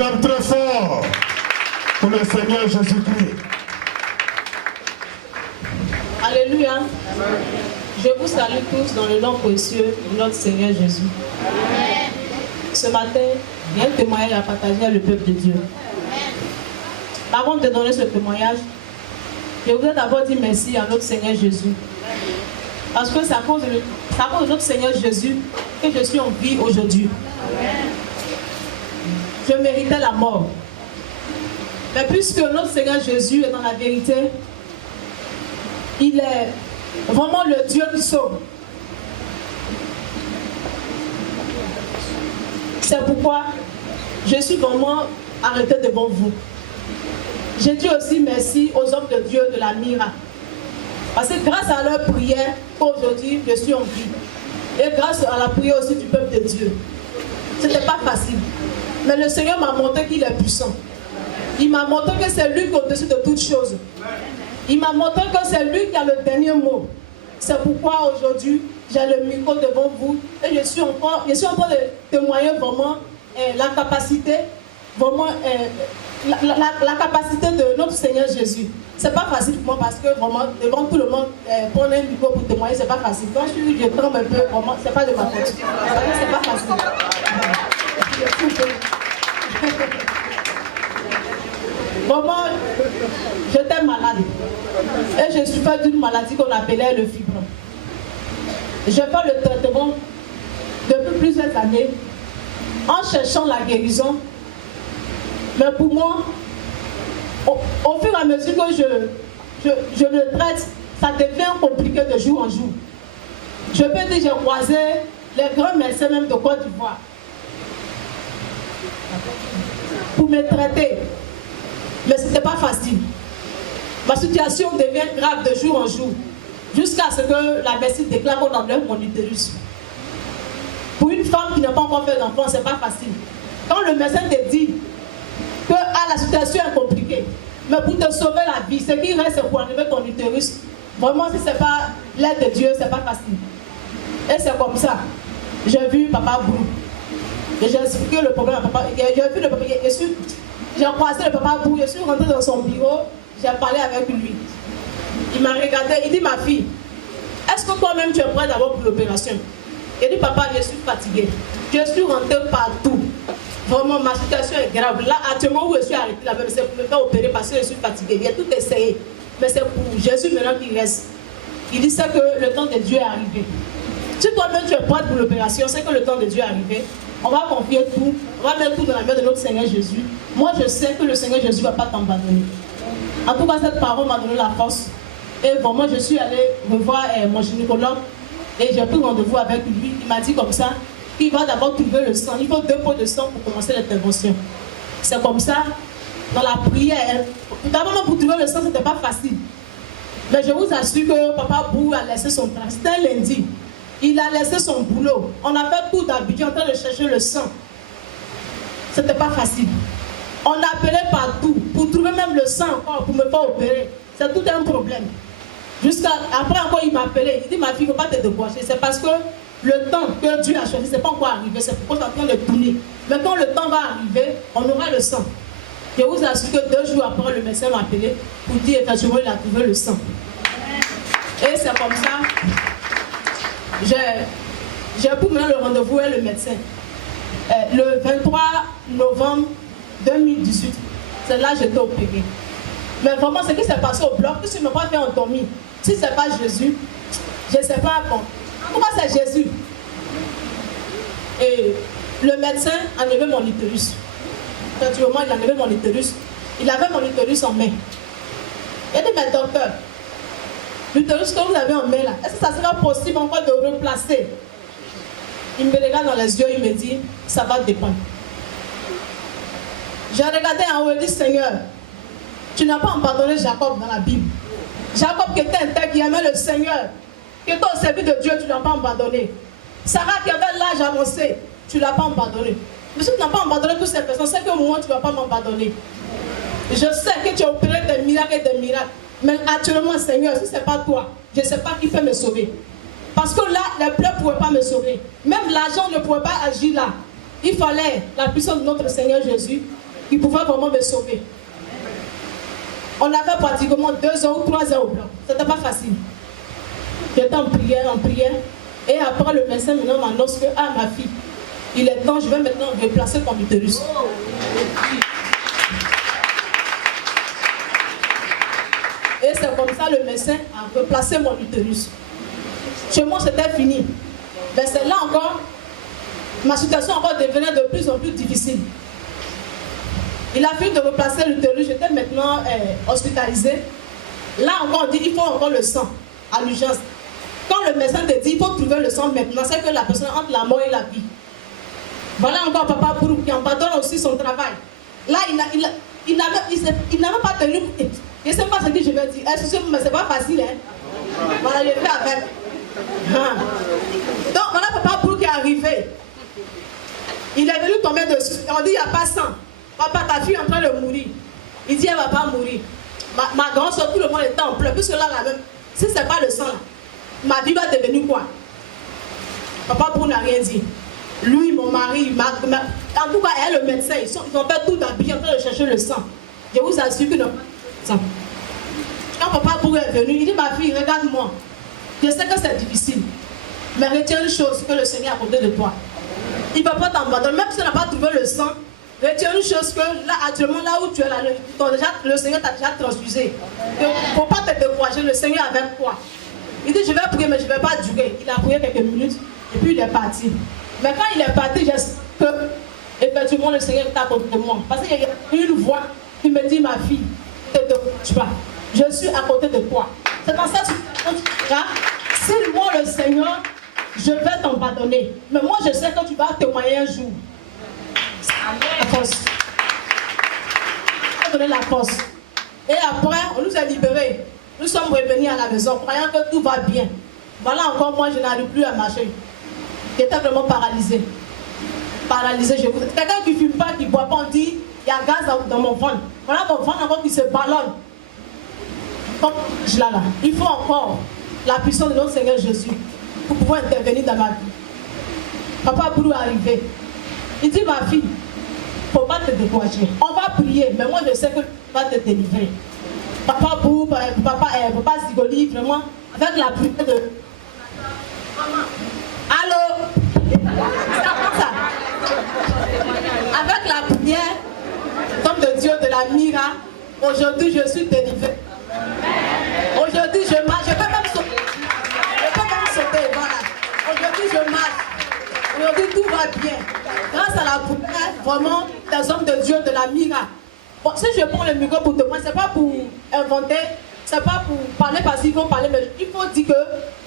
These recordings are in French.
Acclame très fort pour le Seigneur Jésus-Christ. Alléluia. Je vous salue tous dans le nom précieux de notre Seigneur Jésus. Ce matin, il y a un témoignage à partager avec le peuple de Dieu. Avant de donner ce témoignage, je voudrais d'abord dire merci à notre Seigneur Jésus. Parce que c'est à cause de notre Seigneur Jésus que je suis en vie aujourd'hui. Je méritais la mort. Mais puisque notre Seigneur Jésus est dans la vérité, il est vraiment le Dieu qui sauve. C'est pourquoi je suis vraiment arrêtée devant vous. Je dis aussi merci aux hommes de Dieu de la Mira. Parce que grâce à leur prière, aujourd'hui, je suis en vie. Et grâce à la prière aussi du peuple de Dieu. Ce n'était pas facile. Mais le Seigneur m'a montré qu'il est puissant. Il m'a montré que c'est lui qui est au-dessus de toutes choses. Il m'a montré que c'est lui qui a le dernier mot. C'est pourquoi aujourd'hui, j'ai le micro devant vous. Et je suis en train de témoigner vraiment la capacité, vraiment la capacité de notre Seigneur Jésus. C'est pas facile pour moi parce que vraiment, devant tout le monde, prendre un micro pour témoigner, c'est pas facile. Quand je tremble un peu, vraiment, c'est pas de ma faute. C'est pas facile. Vraiment, j'étais malade. Et je suis faite d'une maladie qu'on appelait le fibron. Je fais le traitement depuis plusieurs années en cherchant la guérison. Mais pour moi, au fur et à mesure que je le traite, ça devient compliqué de jour en jour. Je peux dire que j'ai croisé les grands médecins même de Côte d'Ivoire pour me traiter. Mais ce n'était pas facile. Ma situation devient grave de jour en jour, jusqu'à ce que la médecine déclare qu'on enlève mon utérus. Pour une femme qui n'a pas encore fait d'enfant, ce n'est pas facile. Quand le médecin te dit que la situation est compliquée, mais pour te sauver la vie, ce qui reste, c'est pour enlever ton utérus. Vraiment, si ce n'est pas l'aide de Dieu, ce n'est pas facile. Et c'est comme ça. J'ai vu Papa Brou. Et j'ai expliqué le problème à Papa. J'ai vu le papa. J'ai croisé le Papa Brou. Je suis rentrée dans son bureau. J'ai parlé avec lui. Il m'a regardé. Il dit, ma fille, est-ce que toi-même tu es prête d'abord pour l'opération? Il dit, papa, je suis fatiguée. Je suis rentrée partout. Vraiment, ma situation est grave. Là, actuellement où je suis arrêtée là-bas, c'est pour me faire opérer parce que je suis fatiguée. J'ai tout essayé. Mais c'est pour Jésus maintenant qui reste. Il dit, c'est que le temps de Dieu est arrivé. Si toi-même tu es prête pour l'opération, c'est que le temps de Dieu est arrivé. On va confier tout. On va mettre tout dans la main de notre Seigneur Jésus. Moi, je sais que le Seigneur Jésus ne va pas t'abandonner. En tout cas, cette parole m'a donné la force. Et bon, moi, je suis allée revoir mon gynécologue. Et j'ai pris rendez-vous avec lui. Il m'a dit comme ça, qu'il va d'abord trouver le sang. Il faut 2 pots de sang pour commencer l'intervention. C'est comme ça, dans la prière. D'abord, pour trouver le sang, ce n'était pas facile. Mais je vous assure que Papa Bou a laissé son travail. C'était un lundi. Il a laissé son boulot. On a fait tout d'habitude en train de chercher le sang. Ce n'était pas facile. On appelait partout pour trouver même le sang encore pour me faire opérer. C'est tout un problème. Après encore, il m'a appelé. Il dit, ma fille, il ne faut pas te décourager. C'est parce que le temps que Dieu a choisi, ce n'est pas encore arrivé. C'est pourquoi je suis en train de tourner. Mais quand le temps va arriver, on aura le sang. Je vous assure que 2 jours après, le médecin m'a appelé pour dire effectivement il a trouvé le sang. Et c'est comme ça. J'ai pris maintenant le rendez-vous avec le médecin. Le 23 novembre 2018, c'est là que j'étais opérée. Mais vraiment, ce qui s'est passé au bloc, si je ne m'ai pas fait endormir, si ce n'est pas Jésus, je ne sais pas bon. Pourquoi c'est Jésus? Et le médecin a enlevé mon utérus. Effectivement, il a enlevé mon utérus. Il avait mon utérus en main. Il a dit, mais docteur, l'utérus que vous avez en main là, est-ce que ça sera possible encore de replacer? Il me regarde dans les yeux, il me dit, ça va dépendre. J'ai regardé en haut et dit, Seigneur, tu n'as pas abandonné Jacob dans la Bible. Jacob qui était un tel qui aimait le Seigneur, qui était au service de Dieu, tu ne l'as pas abandonné. Sarah qui avait l'âge avancé, tu ne l'as pas abandonné. Mais si tu n'as pas abandonné toutes ces personnes, c'est que moi, tu ne vas pas m'abandonner. Je sais que tu as opéré des miracles et des miracles. Mais actuellement, Seigneur, si ce n'est pas toi, je ne sais pas qui peut me sauver. Parce que là, les pleurs ne pouvaient pas me sauver. Même l'argent ne pouvait pas agir là. Il fallait la puissance de notre Seigneur Jésus qui pouvait vraiment me sauver. On avait pratiquement 2 ans ou 3 ans au blanc. Ce n'était pas facile. J'étais en prière. Et après, le médecin maintenant m'annonce que, ah, ma fille, il est temps, je vais maintenant replacer ton utérus. Et c'est comme ça le médecin a replacé mon utérus. Chez moi, c'était fini. Mais c'est là encore, ma situation encore devenait de plus en plus difficile. Il a fini de replacer l'utérus, j'étais maintenant hospitalisée. Là encore, on dit il faut encore le sang à l'urgence. Quand le médecin te dit il faut trouver le sang maintenant, c'est que la personne entre la mort et la vie. Voilà encore papa Bourou qui abandonne aussi son travail. Là, il n'avait pas tenu. Je ne sais pas ce que je vais dire. Mais ce n'est pas facile. Hein? Voilà, je fais avec. Donc voilà papa Bourou qui est arrivé. Il est venu tomber dessus. On dit il n'y a pas sang. Papa, ta fille est en train de mourir. Il dit elle ne va pas mourir. Ma grande soeur, tout le monde était en pleurs. Puisque là, même, si ce n'est pas le sang, là, ma vie va devenir quoi? Papa Bourou n'a rien dit. Lui, mon mari, en tout cas, elle, le médecin, ils ont fait tout d'habiller en train de chercher le sang. Je vous assure que non. Quand papa Bourou est venu, il dit ma fille, regarde-moi. Je sais que c'est difficile. Mais retiens une chose, que le Seigneur est à côté de toi. Il ne va pas t'abandonner. Même si tu n'as pas trouvé le sang, retiens une chose que là, actuellement, là où tu es là, le Seigneur t'a déjà transfusé. Il ne faut pas te décourager, le Seigneur est avec toi. Il dit je vais prier, mais je ne vais pas durer. Il a prié quelques minutes et puis il est parti. Mais quand il est parti, je sais que effectivement le Seigneur est à côté de moi. Parce qu'il y a une voix qui me dit ma fille, ne te décourage pas. Je suis à côté de toi. C'est dans cette situation que tu diras, si moi le Seigneur, je vais t'en pardonner. Mais moi je sais que tu vas témoigner un jour. La force. On va donner la force. Et après, on nous a libérés. Nous sommes revenus à la maison, croyant que tout va bien. Voilà encore, moi, je n'arrive plus à marcher. J'étais vraiment paralysée. Paralysée, je vous... Quelqu'un qui ne fume pas, qui ne boit pas, on dit, il y a gaz dans mon ventre. Voilà mon ventre encore qui se ballonne. Comme je l'ai là. Il faut encore la puissance de notre Seigneur Jésus pour pouvoir intervenir dans ma vie. Papa Bourou est arrivé. Il dit, ma fille, il ne faut pas te décourager. On va prier, mais moi, je sais que tu vas te délivrer. Papa Bourou, papa Zigoli, vraiment, avec la prière de... Allô? Ça. Avec la prière, comme de Dieu de la Mira, aujourd'hui je suis délivrée. Aujourd'hui je marche, je peux même sauter. Voilà. Aujourd'hui je marche. Aujourd'hui tout va bien. Grâce à la prière, vraiment, des hommes de Dieu de la Mira. Bon, si je prends le micro pour te prendre, ce n'est pas pour inventer, ce n'est pas pour parler parce qu'il faut parler, mais il faut dire que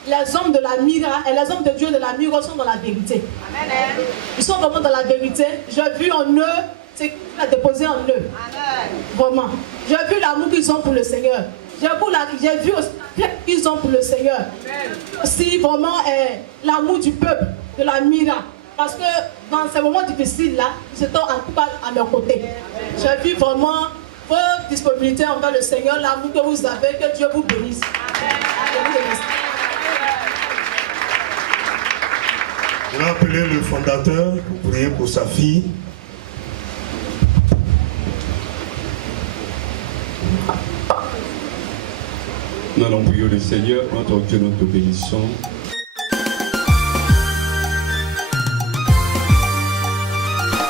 les hommes de la Mira et les hommes de Dieu de la Mira sont dans la vérité. Amen. Ils sont vraiment dans la vérité. J'ai vu en eux ce qu'il a déposé en eux. Amen. Vraiment. J'ai vu l'amour qu'ils ont pour le Seigneur. J'ai vu aussi qu'ils ont pour le Seigneur. Amen. Aussi vraiment l'amour du peuple de la Mira. Parce que dans ces moments difficiles-là, ils étaient en tout cas à mes côtés. J'ai vu vraiment votre disponibilité envers le Seigneur, l'amour que vous avez, que Dieu vous bénisse. Je vais appeler le fondateur pour prier pour sa fille. Nous allons prier le Seigneur, notre Dieu, notre bénissons.